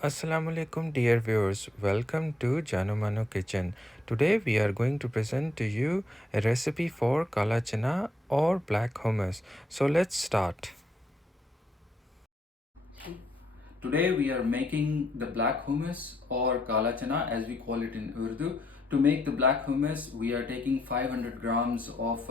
Assalamu alaikum dear viewers, welcome to Janumanu Kitchen. Today we are going to present to you a recipe for kaala chana or black hummus. So let's start. Today we are making the black hummus or kaala chana as we call it in Urdu. To make the black hummus, we are taking 500 grams of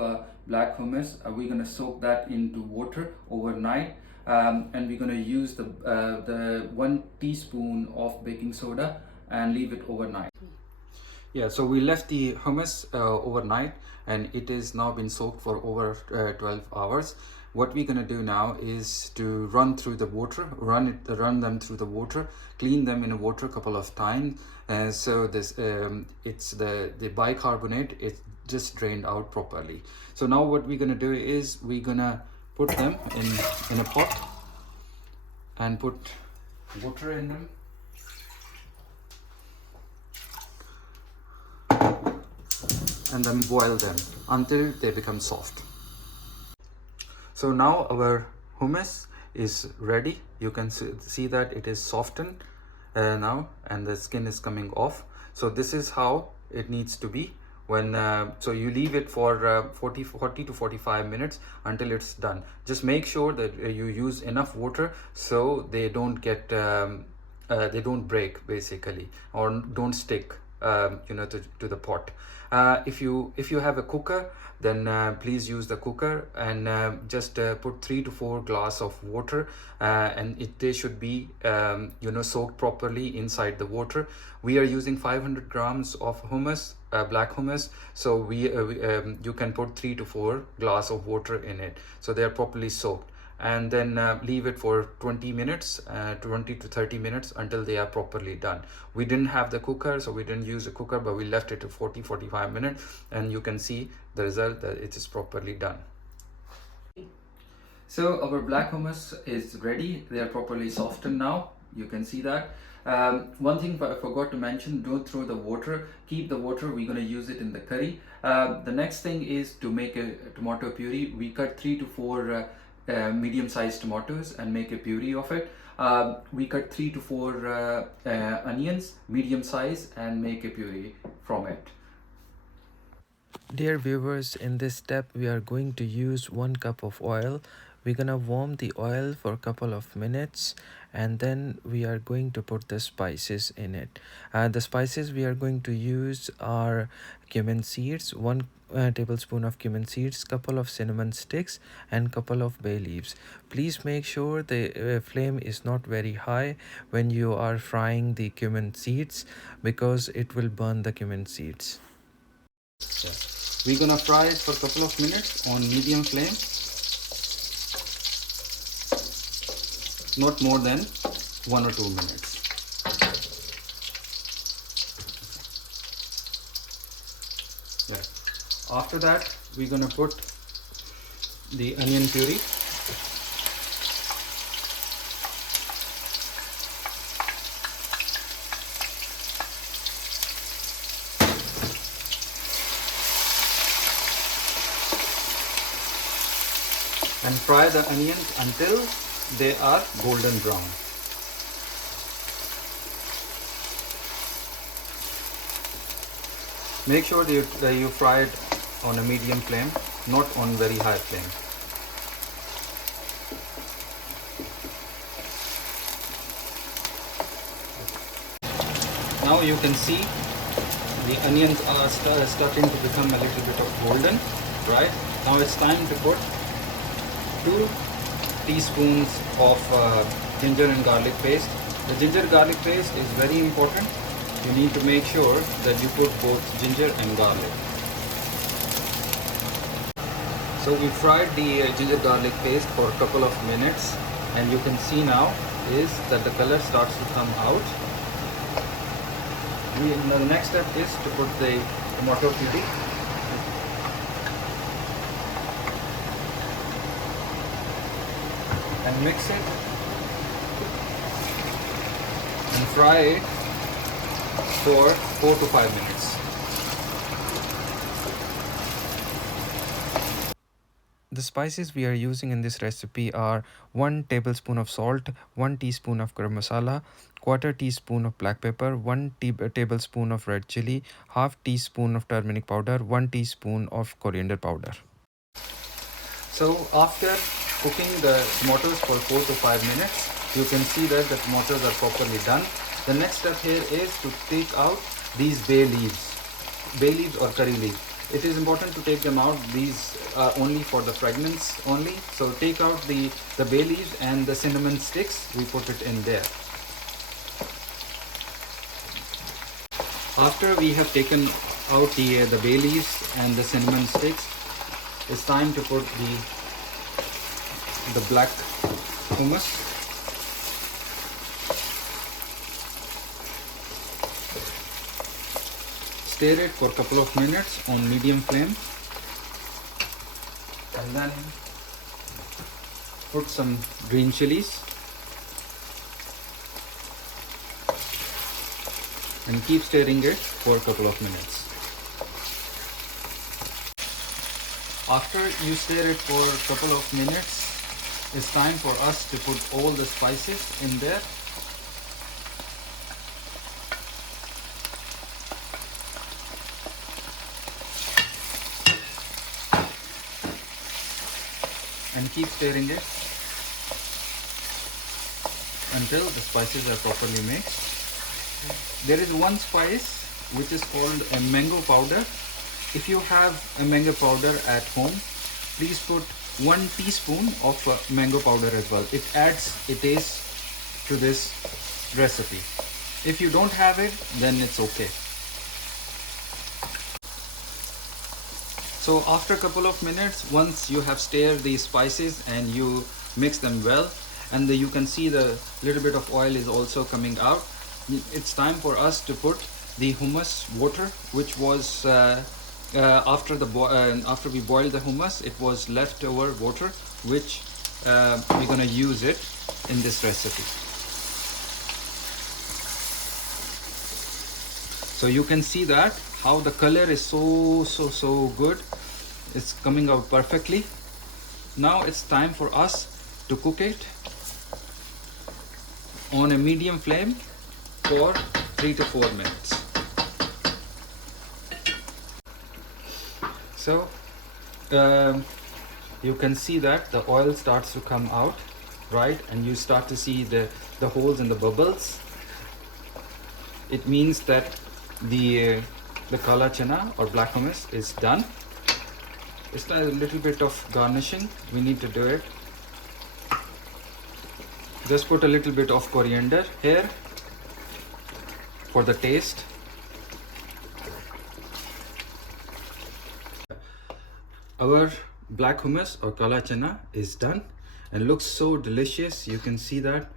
black hummus. We're going to soak that into water overnight, and we're going to use the 1 teaspoon of baking soda and leave it overnight. Yeah, so we left the hummus overnight and it is now been soaked for over 12 hours. What we're gonna do now is to run through the water, run them through the water, clean them in the water a couple of times. So this it's the bicarbonate is just drained out properly. So now what we're gonna do is we're gonna put them in a pot and put water in them. And then boil them until they become soft. So now our hummus is ready. You can see that it is softened now and the skin is coming off. So this is how it needs to be when so you leave it for 40 to 45 minutes until it's done. Just make sure that you use enough water so they don't get they don't break basically, or don't stick to the pot. If you have a cooker, then please use the cooker and just put 3 to 4 glass of water, and they should be soaked properly inside the water. We are using 500 grams of hummus, black hummus, so you can put 3 to 4 glass of water in it so they are properly soaked, and then leave it for 20 minutes 20 to 30 minutes until they are properly done. We didn't have the cooker, so we didn't use a cooker, but we left it to 45 minutes, and you can see the result that it is properly done. So our black hummus is ready. They are properly softened now. You can see that. One thing I forgot to mention, don't throw the water. Keep the water, we're going to use it in the curry. The next thing is to make a tomato puree. We cut 3 to 4 medium-sized tomatoes and make a puree of it. We cut 3 to 4 onions, medium size, and make a puree from it. Dear viewers, in this step we are going to use 1 cup of oil. We're gonna warm the oil for a couple of minutes and then we are going to put the spices in it. The spices we are going to use are cumin seeds, 1 tablespoon of cumin seeds, couple of cinnamon sticks, and couple of bay leaves. Please make sure the flame is not very high when you are frying the cumin seeds because it will burn the cumin seeds. Yeah. We're gonna fry it for a couple of minutes on medium flame, not more than 1 or 2 minutes. Yeah. After that, we're gonna put the onion puree. And fry the onions until they are golden brown. Make sure that you fry it on a medium flame, not on very high flame. Now you can see the onions are starting to become a little bit of golden, right? Now it's time to put 2 teaspoons of ginger and garlic paste. The ginger garlic paste is very important. You need to make sure that you put both ginger and garlic. So we fried the ginger garlic paste for a couple of minutes, and you can see now is that the color starts to come out. The next step is to put the tomato puree. And mix it and fry it for 4 to 5 minutes. The spices we are using in this recipe are 1 tablespoon of salt, 1 teaspoon of garam masala, quarter teaspoon of black pepper, 1 tablespoon of red chili, half teaspoon of turmeric powder, 1 teaspoon of coriander powder. So after cooking the tomatoes for 4 to 5 minutes, you can see that the tomatoes are properly done. The next step here is to take out these bay leaves or curry leaves. It is important to take them out. These are only for the fragrance only. So take out the bay leaves and the cinnamon sticks. We put it in there. After we have taken out the bay leaves and the cinnamon sticks, it's time to put the black hummus. Stir it for a couple of minutes on medium flame, and then put some green chilies and keep stirring it for a couple of minutes. After you stir it for a couple of minutes, it's time for us to put all the spices in there. And keep stirring it until the spices are properly mixed. There is one spice which is called a mango powder. If you have a mango powder at home, please put 1 teaspoon of mango powder as well. It adds a taste to this recipe. If you don't have it, then it's okay. So after a couple of minutes, once you have stirred these spices and you mix them well, and you can see the little bit of oil is also coming out, it's time for us to put the hummus water, which was after we boiled the hummus, it was leftover water, which we're gonna use it in this recipe. So you can see that how the color is so good. It's coming out perfectly. Now it's time for us to cook it on a medium flame for 3 to 4 minutes. So you can see that the oil starts to come out, right? And you start to see the holes and the bubbles. It means that the kaala chana or black hummus is done. It's a little bit of garnishing. We need to do it. Just put a little bit of coriander here for the taste. Our black hummus or kaala chana is done and looks so delicious. You can see that.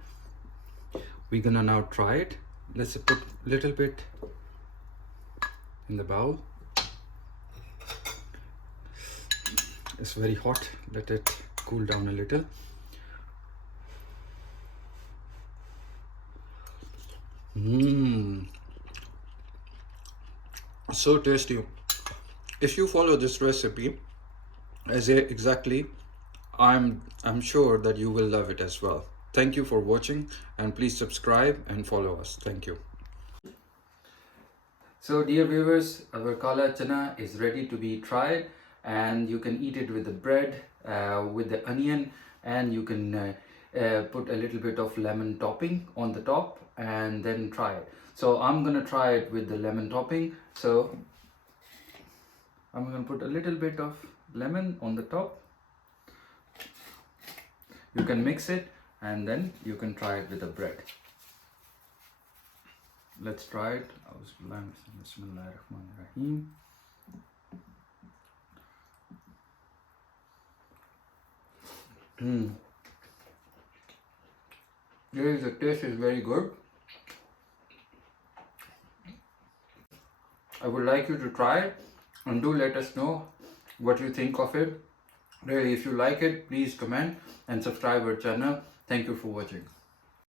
We're gonna now try it. Let's put a little bit in the bowl. It's very hot. Let it cool down a little. So tasty. If you follow this recipe exactly, I'm sure that you will love it as well. Thank you for watching, and please subscribe and follow us. Thank you. So dear viewers, our kaala chana is ready to be tried, and you can eat it with the bread, with the onion, and you can put a little bit of lemon topping on the top and then try it. So I'm gonna try it with the lemon topping. So I'm gonna put a little bit of lemon on the top. You can mix it and then you can try it with the bread. Let's try it. Bismillahirrahmanirrahim. The taste is very good. I would like you to try it and do let us know what you think of it. Really, if you like it, please comment and subscribe our channel. Thank you for watching.